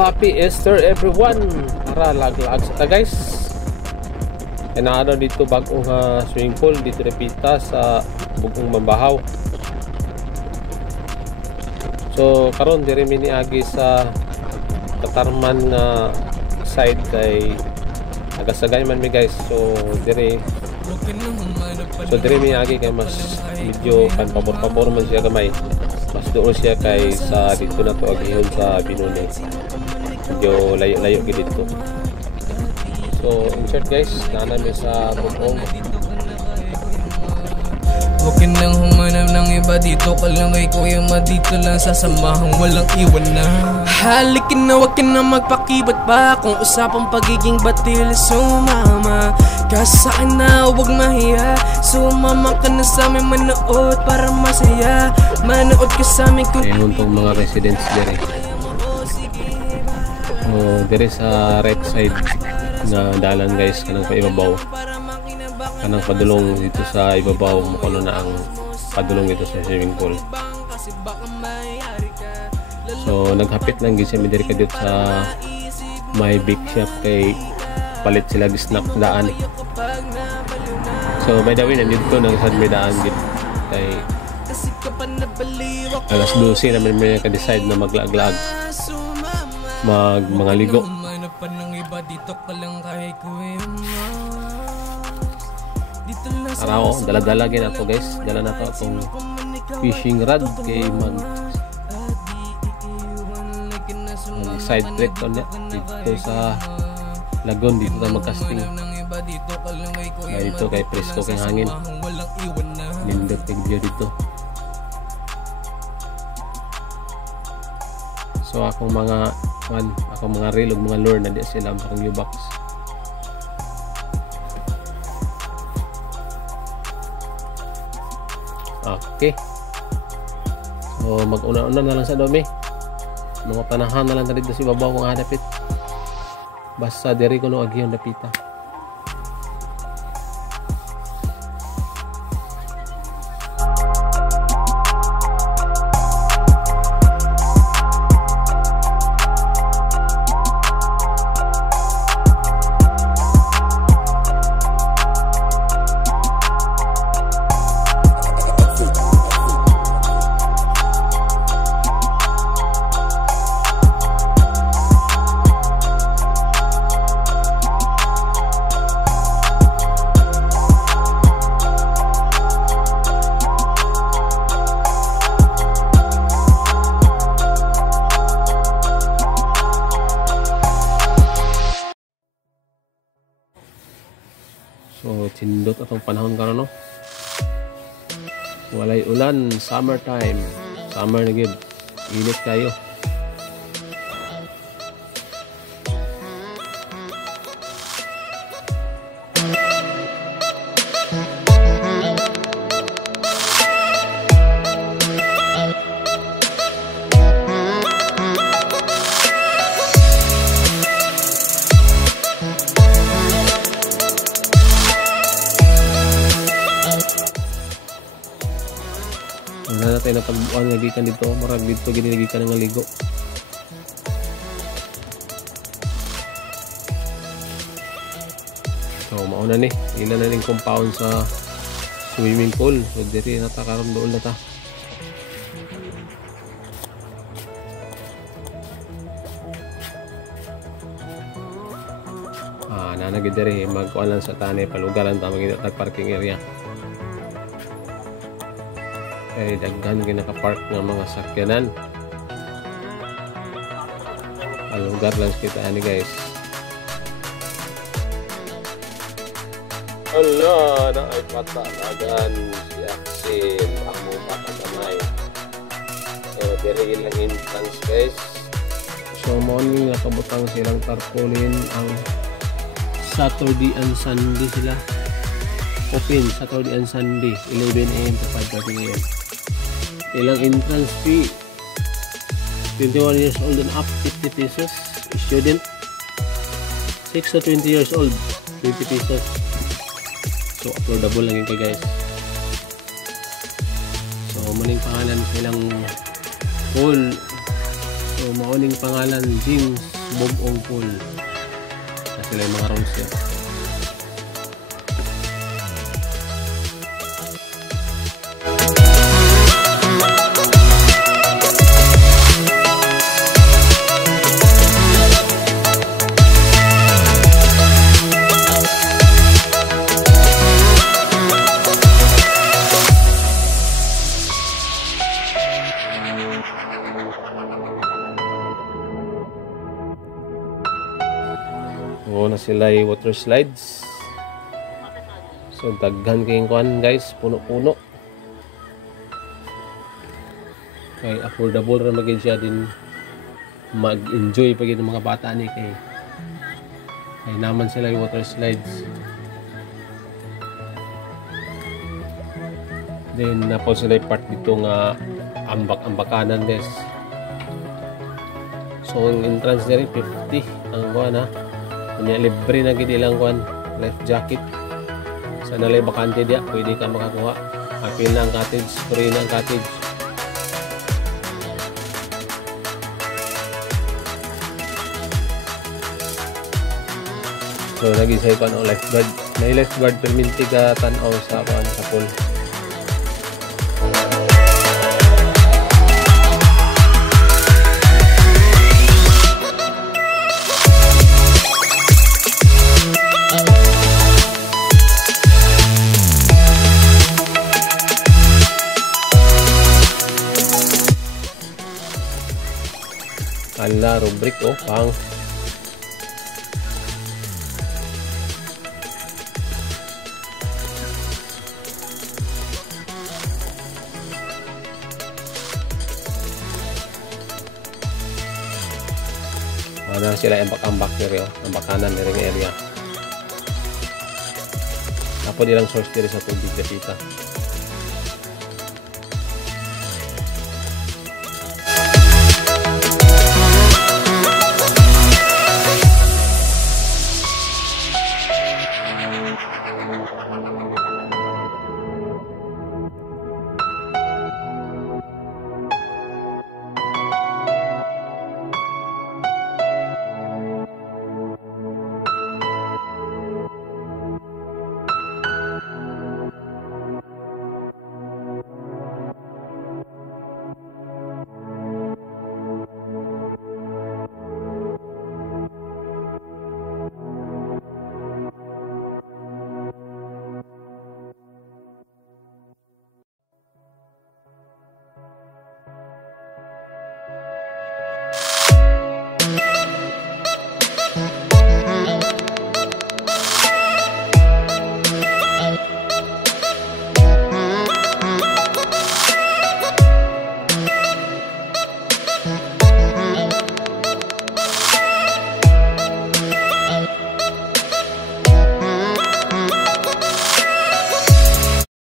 Happy Easter everyone! Tara, lag-lag sa ta guys. E naano dito bagong swimming pool dito na pita sa Bugong Mambahaw. So karon diri mi niagi sa Katarman nga side kay nagasagay man mi guys. So diri mi niagi kay mas medyo kan pabor-pabor man siya gamay. Mas doon siya kay sa dito na to agihon sa Binunay. Medyo layo-layo gid dito. So in short guys, nanami sa Bugong. Huwag nang humanap ng iba dito ka lang kay kuya ma dito lang sasamahang walang iwan na. Halikin na wag ka na magpakibat pa kung usapang pagiging batil. Sumama ka sa akin na wag mahiya. Sumama ka na sa amin manood para masaya. Manood ka sa amin kung ayun tong mga residents diri. So diri sa right side na dalan guys kanang paibabaw. Kanang padulong dito sa ibabaw mo kuno na ang padulong dito sa swimming pool. So naghapit lang gid siya diri kadto sa my big shop kay palit sila snack daan. So by the way nandito nang sad may daan gid kay alas 12 naman may ka-decide na maglag-lag mga ligo. Araw, dala-dala gid ato guys. Dala na to atong fishing rod kay mag side trip to niya dito sa lagon dito na magcasting. Dito kay presko kay hangin. Nindot kay view dito. So akong mga reel ug mga lure na di sila sa akong U-box. Okay. So mag-una-una na lang sa dumi. Mga panahan na lang dito si babaw kung hadapit. Basta diri ko no agyon dapita. So tindot atong panahon karon no. Walay ulan, summertime. Summer na gid. Init kayo. Wala na tayo na pagbuan nga gikan dito. Marag dito ginigikan nga ligo. So mauna ni. Ila na ning compound sa swimming pool. So diri nata karon doon na ta. Nanagid diri magkuan lang sa tani palugaran ta magid parking area. Kay daghan gyud naka-park nga mga sakyanan. Lugar lang kita ani guys. Ala na ay patalagan si Axel ang bata gamay. Diri ilang entrance guys. So morning nakabutang silang tarpaulin ang Saturday and Sunday sila. Open Saturday and Sunday 11 AM to 5:30 AM. Ilang entrance fee 21 years old and up 50 pesos. Student 6 to 20 years old 20 pesos. So affordable lang yun guys. So muning pangalan silang pool So mauning pangalan James Bogong Pool. Na sila yung mga rounds niya. Na sila yung water slides. So daghan kayong kuan guys, puno-puno. Kay affordable ra magin siya din, mag-enjoy pag yung mga bata ni kay naman sila yung water slides. Then napo sila yung part dito nga ambak-ambakanan des. So ang entrance na rin 50 ang kuan ha. Kanya libre na gid ilang kuan, life jacket. Sa nalay bakante dia, pwede ka makakuha. Apil na ang cottage, free na ang cottage. So nag-isay ko ano lifeguard. May lifeguard perminti ka tanaw sa kuan sa pool. Ala, rubrik oh, pang. Mana sila ambak-ambak diri oh, ambakanan diri nga area. Apo dilang source diri sa tubig dapita.